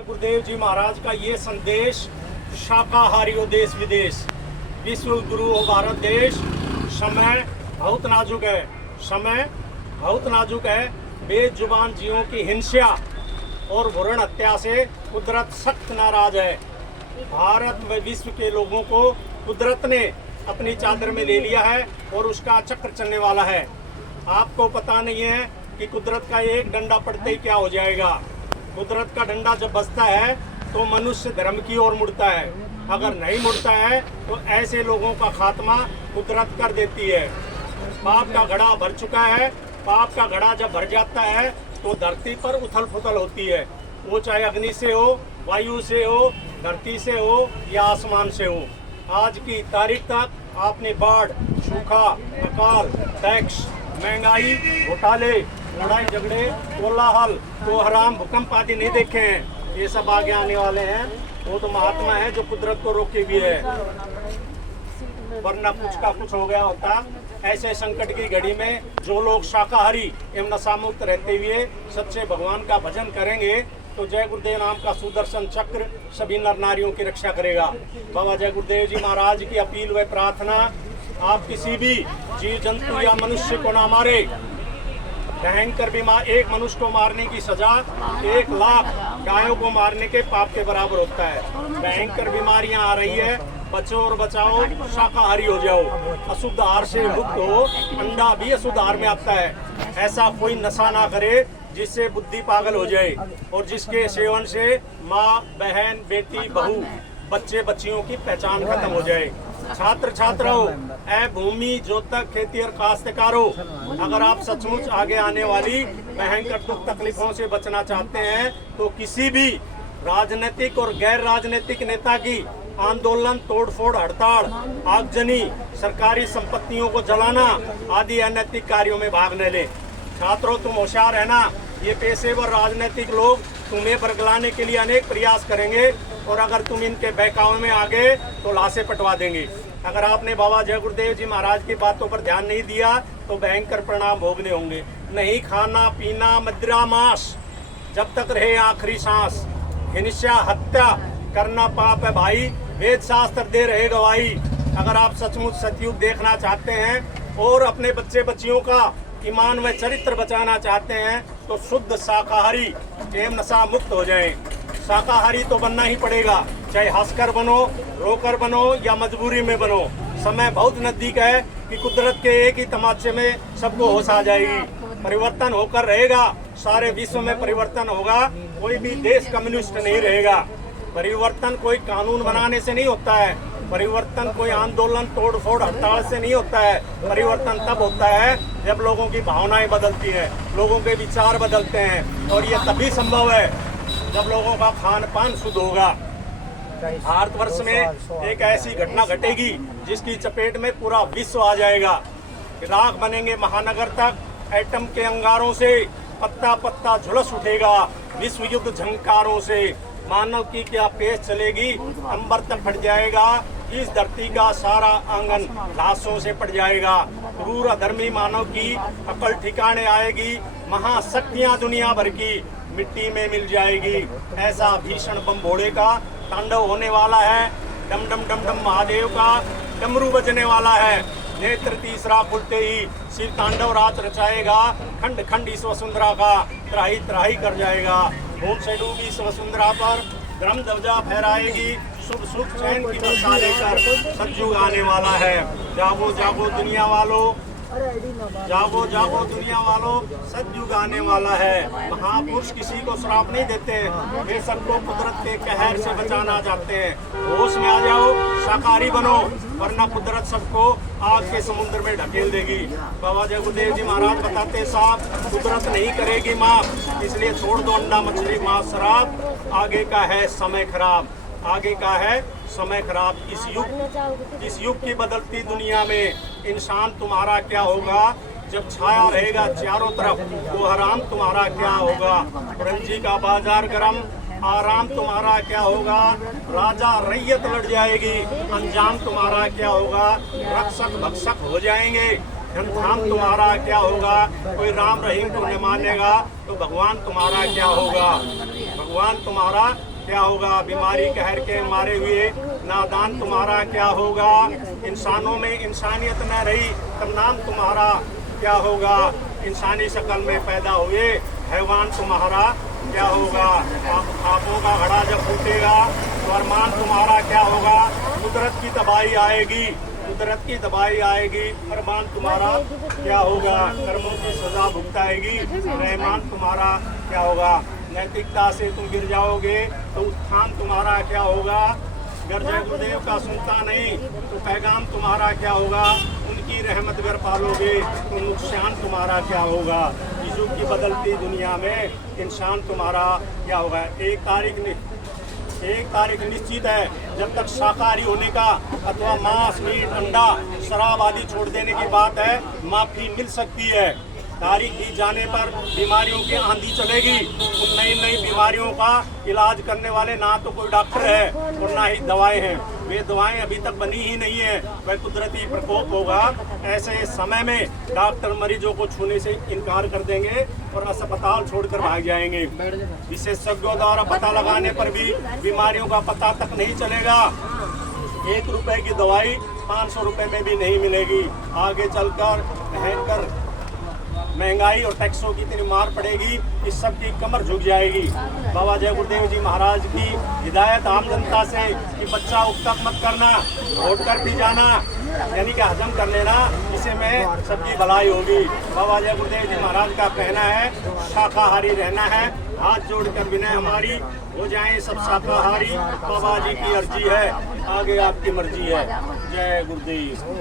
गुरुदेव जी महाराज का ये संदेश शाकाहारी हो देश विदेश, विश्व गुरु हो भारत देश। समय बहुत नाजुक है, समय बहुत नाजुक है। बेजुबान जीवों की हिंसा और भ्रूण हत्या से कुदरत सख्त नाराज है। भारत व विश्व के लोगों को कुदरत ने अपनी चादर में ले लिया है और उसका चक्र चलने वाला है। आपको पता नहीं है कि कुदरत का एक डंडा पड़ते ही क्या हो जाएगा। कुदरत का डंडा जब बजता है तो मनुष्य धर्म की ओर मुड़ता है, अगर नहीं मुड़ता है तो ऐसे लोगों का खात्मा कुदरत कर देती है। पाप का घड़ा भर चुका है, पाप का घड़ा जब भर जाता है तो धरती पर उथल पुथल होती है। वो चाहे अग्नि से हो, वायु से हो, धरती से हो या आसमान से हो। आज की तारीख तक आपने बाढ़, सूखा, अकाल, टैक्स, महंगाई, घोटाले, लड़ाई झगड़े, कोलाहल, कोहराम, भूकंप आदि नहीं देखे हैं। ये सब आगे आने वाले हैं। वो तो महात्मा है जो कुदरत को रोके भी है, वरना कुछ का कुछ हो गया होता। ऐसे संकट की घड़ी में जो लोग शाकाहारी एवं नशामुक्त रहते हुए सच्चे भगवान का भजन करेंगे तो जय गुरुदेव नाम का सुदर्शन चक्र सभी नर नारियों की रक्षा करेगा। बाबा जय गुरुदेव जी महाराज की अपील व प्रार्थना, आप किसी भी जीव जंतु या मनुष्य को ना मारे। भयंकर बीमार एक मनुष्य को मारने की सजा 1 लाख गायों को मारने के पाप के बराबर होता है। भयंकर बीमारियां आ रही है, बचो और बचाओ, शाकाहारी हो जाओ, अशुद्ध आहार से मुक्त हो। अंडा भी अशुद्ध आहार में आता है। ऐसा कोई नशा ना करे जिससे बुद्धि पागल हो जाए और जिसके सेवन से माँ, बहन, बेटी, बहू, बच्चे बच्चियों की पहचान खत्म हो जाए। छात्र छात्राओं, ऐ भूमि जोतक खेती और काश्तकारों, अगर आप सचमुच आगे आने वाली भयंकर दुख तकलीफों से बचना चाहते हैं तो किसी भी राजनीतिक और गैर राजनीतिक नेता की आंदोलन, तोड़फोड़, हड़ताल, आगजनी, सरकारी संपत्तियों को जलाना आदि अनैतिक कार्यों में भाग न लें। छात्रों, तुम होशियार है ना। ये पेशेवर राजनीतिक लोग तुम्हें बरगलाने के लिए अनेक प्रयास करेंगे और अगर तुम इनके बहकावे में आ गए तो लाशें पटवा देंगे। अगर आपने बाबा जय गुरुदेव जी महाराज की बातों पर ध्यान नहीं दिया तो भयंकर परिणाम भोगने होंगे। नहीं खाना पीना, मदिरा, मांस, जब तक रहे आखिरी सांस। हिंसा, हत्या करना पाप है भाई, वेद शास्त्र दे रहे गवाही। अगर आप सचमुच सतयुग देखना चाहते हैं और अपने बच्चे बच्चियों का ईमान व चरित्र बचाना चाहते हैं तो शुद्ध शाकाहारी एवं नशा मुक्त हो जाएं। शाकाहारी तो बनना ही पड़ेगा, चाहे हंसकर बनो, रोकर बनो या मजबूरी में बनो। समय बहुत नजदीक है कि कुदरत के एक ही तमाचे में सबको होश आ जाएगी। परिवर्तन होकर रहेगा, सारे विश्व में परिवर्तन होगा। कोई भी देश कम्युनिस्ट नहीं रहेगा। परिवर्तन कोई कानून बनाने से नहीं होता है, परिवर्तन कोई आंदोलन, तोड़फोड़, हड़ताल से नहीं होता है। परिवर्तन तब होता है जब लोगों की भावनाएं बदलती हैं, लोगों के विचार बदलते हैं और ये तभी संभव है जब लोगों का खान पान शुद्ध होगा। भारतवर्ष में एक ऐसी घटना घटेगी जिसकी चपेट में पूरा विश्व आ जाएगा। राख बनेंगे महानगर तक, एटम के अंगारों से पत्ता पत्ता झुलस उठेगा। विश्व युद्ध झंकारों से मानव की क्या पेश चलेगी, अंबर तक फट जाएगा। इस धरती का सारा आंगन लाशों से पट जाएगा। क्रूर अधर्मी मानव की अकल ठिकाने आएगी। महाशक्तियां दुनिया भर की मिट्टी में मिल जाएगी। ऐसा भीषण बम भोड़े का तांडव होने वाला है। डम डम डम डम महादेव का डमरू बजने वाला है। नेत्र तीसरा खुलते ही शिव तांडव रात रचाएगा। खंड खंड इस वसुंधरा का त्राही त्राही कर जाएगा। भूल से डूबी इस वसुंधरा पर धर्म ध्वजा फहराएगी। शुभ शुभ चैन की वर्षा लेकर सतयुग आने वाला है। जागो जागो दुनिया वालों, जागो जागो दुनिया वालों, सतयुग आने वाला है। महापुरुष किसी को श्राप नहीं देते, वे सबको कुदरत के कहर से बचाना चाहते हैं। होश में आ जाओ, शाकाहारी बनो, वरना कुदरत सबको आग के समुद्र में ढकेल देगी। बाबा जय गुरुदेव जी महाराज बताते साहब, कुदरत नहीं करेगी माफ, इसलिए छोड़ दो अंडा, मछली, मांस, शराब। आगे का है समय खराब, आगे का है समय खराब। इस युग की बदलती दुनिया में इंसान तुम्हारा क्या होगा जब छाया रहेगा चारों तरफ, वो हराम तुम्हारा क्या होगा। पुरंजी का बाजार गरम, आराम तुम्हारा क्या होगा। राजा रैयत लड़ जाएगी, अंजाम तुम्हारा क्या होगा। रक्षक भक्षक हो जाएंगे, धन तुम्हारा क्या होगा। कोई राम रहीम को न मानेगा तो भगवान तुम्हारा क्या होगा। भगवान तुम्हारा क्या होगा, बीमारी कहर के मारे हुए नादान तुम्हारा क्या होगा, इंसानों में इंसानियत न रही तब नाम तुम्हारा क्या होगा, इंसानी शक्ल में पैदा हुए हैवान तुम्हारा क्या होगा, पापों का घड़ा जब फूटेगा तो अरमान तुम्हारा क्या होगा, कुदरत की तबाही आएगी, कुदरत की तबाही आएगी, अरमान तुम्हारा क्या होगा, कर्मों की सजा भुगताएगी, रहमान तुम्हारा क्या होगा, नैतिकता से तुम गिर जाओगे तो उत्थान तुम्हारा क्या होगा, अगर जय गुरुदेव का सुनता नहीं तो पैगाम तुम्हारा क्या होगा, उनकी रहमत अगर पालोगे तो नुकसान तुम्हारा क्या होगा, इस युग की बदलती दुनिया में इंसान तुम्हारा क्या होगा। एक तारीख निश्चित है, जब तक शाकाहारी होने का अथवा मांस मीट अंडा शराब आदि छोड़ देने की बात है, माफी मिल सकती है। तारीख दी जाने पर बीमारियों की आंधी चलेगी, उन नई नई बीमारियों का इलाज करने वाले ना तो कोई डॉक्टर है और ना ही दवाएं हैं, वे दवाएं अभी तक बनी ही नहीं है, वह कुदरती प्रकोप होगा। ऐसे समय में डॉक्टर मरीजों को छूने से इनकार कर देंगे और अस्पताल छोड़कर भाग जाएंगे। विशेषज्ञों द्वारा पता लगाने पर भी बीमारियों का पता तक नहीं चलेगा। 1 रुपए की दवाई 500 रुपए में भी नहीं मिलेगी। आगे चलकर भयंकर महंगाई और टैक्सों की इतनी मार पड़ेगी कि सबकी कमर झुक जाएगी। बाबा जय गुरुदेव जी महाराज की हिदायत आम जनता से कि बच्चा उकतक मत करना, वोट कर भी जाना, यानी कि हजम कर लेना, इसे में सबकी भलाई होगी। बाबा जय गुरुदेव जी महाराज का कहना है शाकाहारी रहना है, हाथ जोड़कर विनय हमारी, हो जाएं सब शाकाहारी, बाबा जी की अर्जी है, आगे आपकी मर्जी है। जय गुरुदेव।